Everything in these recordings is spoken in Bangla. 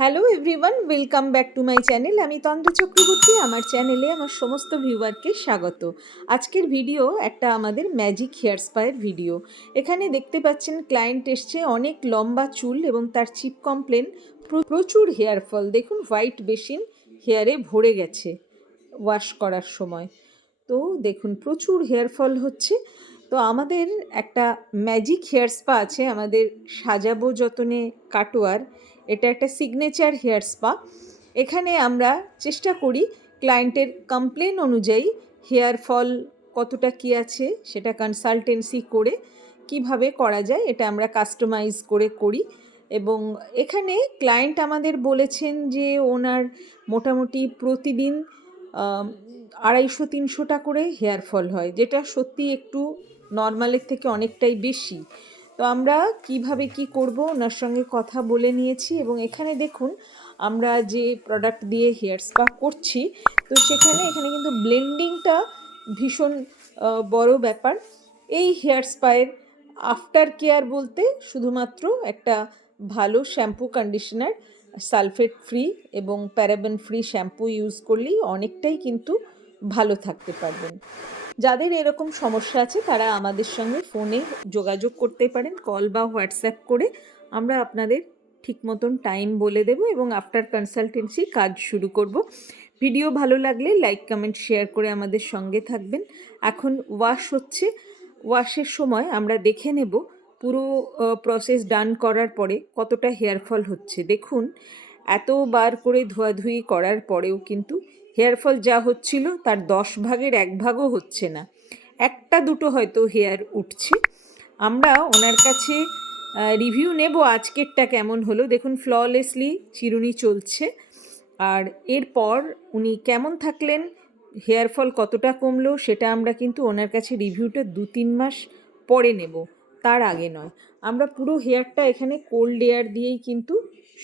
Hello everyone, welcome back to my channel. আমি তন্দ্রা চক্রবর্তী। আমার চ্যানেলে আমার সমস্ত ভিউয়ারকে স্বাগত। আজকের ভিডিও একটা আমাদের ম্যাজিক হেয়ার স্পায়ের ভিডিও। এখানে দেখতে পাচ্ছেন ক্লায়েন্ট এসছে, অনেক লম্বা চুল এবং তার চিপ কমপ্লেন, প্রচুর হেয়ার ফল। দেখুন হোয়াইট বেসিন হেয়ারে ভরে গেছে ওয়াশ করার সময়। তো দেখুন প্রচুর হেয়ার ফল হচ্ছে। তো আমাদের একটা ম্যাজিক হেয়ার স্পা আছে, আমাদের সাজাবো যতনে কাটোয়ার। এটা একটা সিগনেচার হেয়ার স্পা। এখানে আমরা চেষ্টা করি ক্লায়েন্টের কমপ্লেন অনুযায়ী হেয়ার ফল কতটা কী আছে সেটা কনসালটেন্সি করে কিভাবে করা যায় এটা আমরা কাস্টমাইজ করে করি। এবং এখানে ক্লায়েন্ট আমাদের বলেছেন যে ওনার মোটামুটি প্রতিদিন 250-300টা করে হেয়ার ফল হয়, যেটা সত্যি একটু নর্মালের থেকে অনেকটাই বেশি। তো আমরা কিভাবে কি করব ওনার সঙ্গে কথা বলে নিয়েছি। এবং এখানে দেখুন আমরা যে প্রোডাক্ট দিয়ে হেয়ার স্পা করছি, তো এখানে কিন্তু ব্লেন্ডিংটা ভীষণ বড় ব্যাপার। এই হেয়ার স্পায়ের আফটার কেয়ার বলতে শুধুমাত্র একটা ভালো শ্যাম্পু, কন্ডিশনার, সালফেট ফ্রি এবং প্যারাবেন ফ্রি শ্যাম্পু ইউজ করলেই অনেকটাই কিন্তু ভালো থাকতে পারবেন। যাদের এরকম সমস্যা আছে তারা আমাদের সঙ্গে ফোনে যোগাযোগ করতে পারেন, কল বা হোয়াটসঅ্যাপ করে। আমরা আপনাদের ঠিক মতন টাইম বলে দেব এবং আফটার কনসালটেন্সি কাজ শুরু করব। ভিডিও ভালো লাগলে লাইক, কমেন্ট, শেয়ার করে আমাদের সঙ্গে থাকবেন। এখন ওয়াশ হচ্ছে। ওয়াশের সময় আমরা দেখে নেব পুরো প্রসেস ডান করার পরে কতটা হেয়ার ফল হচ্ছে। দেখুন এতবার করে ধোয়াধুয়ি করার পরেও কিন্তু হেয়ার ফল যা হচ্ছিল তার 10 ভাগের 1 ভাগও হচ্ছে না, একটা দুটো হয়তো হেয়ার উঠছে। আমরা ওনার কাছে রিভিউ নেব আজকেরটা কেমন হলো। দেখুন ফ্ললেসলি চিরুনি চলছে। আর এরপর উনি কেমন থাকলেন, হেয়ার ফল কতটা কমলো, সেটা আমরা কিন্তু ওনার কাছে রিভিউটা 2-3 মাস পরে নেব, তার আগে নয়। আমরা পুরো হেয়ারটা এখানে কোল্ড এয়ার দিয়েই কিন্তু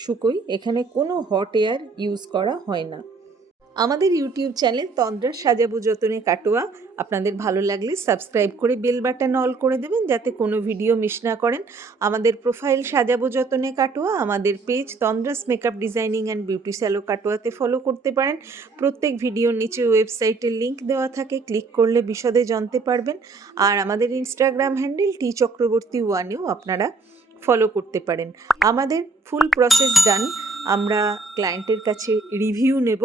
শুকোই, এখানে কোনো হট এয়ার ইউজ করা হয় না। আমাদের ইউটিউব চ্যানেল তন্দ্রা সাজাবো যতনে কাটোয়া আপনাদের ভালো লাগলে সাবস্ক্রাইব করে বেল বাটন অল করে দেবেন যাতে কোনো ভিডিও মিস না করেন। আমাদের প্রোফাইল সাজাবো যতনে কাটোয়া, আমাদের page Tandra's makeup designing and beauty salon কাটোয়াতে ফলো করতে পারেন। প্রত্যেক ভিডিওর নিচে ওয়েবসাইটের লিঙ্ক দেওয়া থাকে, ক্লিক করলে বিশদে জানতে পারবেন। আর আমাদের ইনস্টাগ্রাম হ্যান্ডেল t.chakraborty1-এও আপনারা ফলো করতে পারেন। আমাদের ফুল প্রসেস ডান। আমরা ক্লায়েন্টের কাছে রিভিউ নেব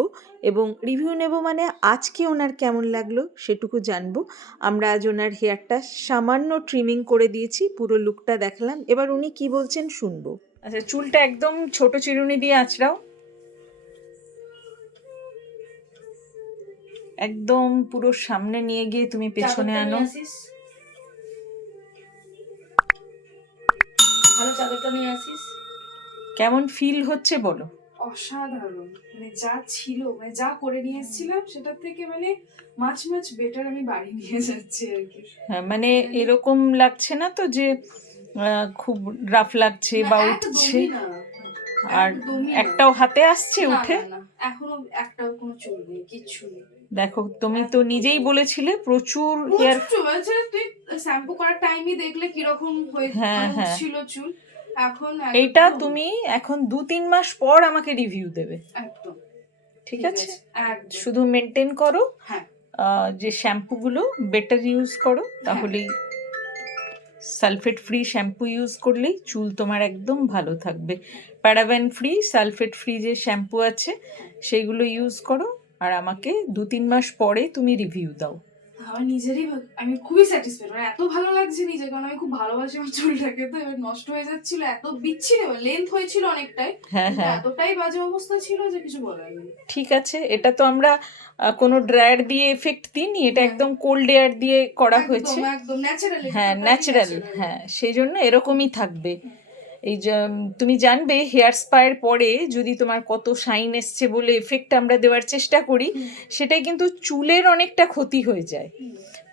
এবং রিভিউ নেব মানে আজকে ওনার কেমন লাগলো সেটুকু জানবো। আমরা আজ ওনার হেয়ারটা সামান্য ট্রিমিং করে দিয়েছি, পুরো লুকটা দেখালাম। এবার উনি কি বলছেন শুনবো। আচ্ছা, চুলটা একদম ছোট চিরুনি দিয়ে আঁচড়াও, একদম পুরো সামনে নিয়ে গিয়ে তুমি পেছনে আনো। ভালো চাদরটা নিয়ে আসিস। কেমন ফিল হচ্ছে বলো? অসাধারণ, মানে যা ছিল, মানে যা করে নিয়ে এসেছিলাম সেটার থেকে মানে মাছ বেটার আমি বাড়ি নিয়ে যাচ্ছি আর কি। হ্যাঁ, মানে এরকম লাগছে না তো যে খুব রাফ লাগছে বা উঠছে? আর একটাও হাতে আসছে উঠে? এখনো একটাও কোনো চুল নেই, কিচ্ছু নেই। দেখো তুমি তো নিজেই বলেছিলে প্রচুর হেয়ার চুল আছে, তুই শ্যাম্পু করার টাইমই দেখলে কিরকম ছিল চুল। এখন এইটা তুমি এখন 2-3 মাস পর আমাকে রিভিউ দেবে, একদম ঠিক আছে? শুধু মেনটেন করো, যে শ্যাম্পুগুলো বেটার ইউজ করো, তাহলেই সালফেট ফ্রি শ্যাম্পু ইউজ করলেই চুল তোমার একদম ভালো থাকবে। প্যারাবেন ফ্রি, সালফেট ফ্রি যে শ্যাম্পু আছে সেইগুলো ইউজ করো, আর আমাকে 2-3 মাস পরে তুমি রিভিউ দাও। আমার নিজেরই আমি খুবই স্যাটিসফাইড, মানে এত ভালো লাগছে নিজে, কারণ আমি খুব ভালোবাসি আমার চুলটাকে। তো এবার নষ্ট হয়ে যাচ্ছিল, এত বিচ্ছিরি লেন্থ হয়েছিল অনেকটাই, এতটাই বাজে অবস্থা ছিল যে কিছু বলার নেই। ঠিক আছে, এটা তো আমরা কোনো ড্রায়ার দিয়ে এফেক্ট দিইনি, এটা একদম কোল্ড এয়ার দিয়ে করা হয়েছে। একদম ন্যাচারাল। হ্যাঁ ন্যাচারাল, হ্যাঁ সেই জন্য এরকমই থাকবে। এই যে তুমি জানবে হেয়ার স্পায়ের পরে যদি তোমার কত শাইন এসছে বলে এফেক্ট আমরা দেওয়ার চেষ্টা করি, সেটাই কিন্তু চুলের অনেকটা ক্ষতি হয়ে যায়।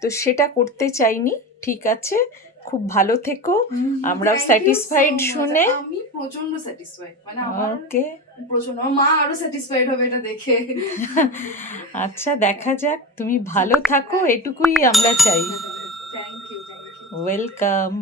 তো সেটা করতে চাইনি। ঠিক আছে, খুব ভালো থেকো। আমরাও স্যাটিসফাইড শুনে। আমি প্রচন্ড স্যাটিসফাইড, মানে আমার ওকে, প্রচন্ড, আমার মা আরো স্যাটিসফাইড হবে এটা দেখে। আচ্ছা দেখা যাক, তুমি ভালো থাকো, এটুকুই আমরা চাই। Thank you. ওয়েলকাম।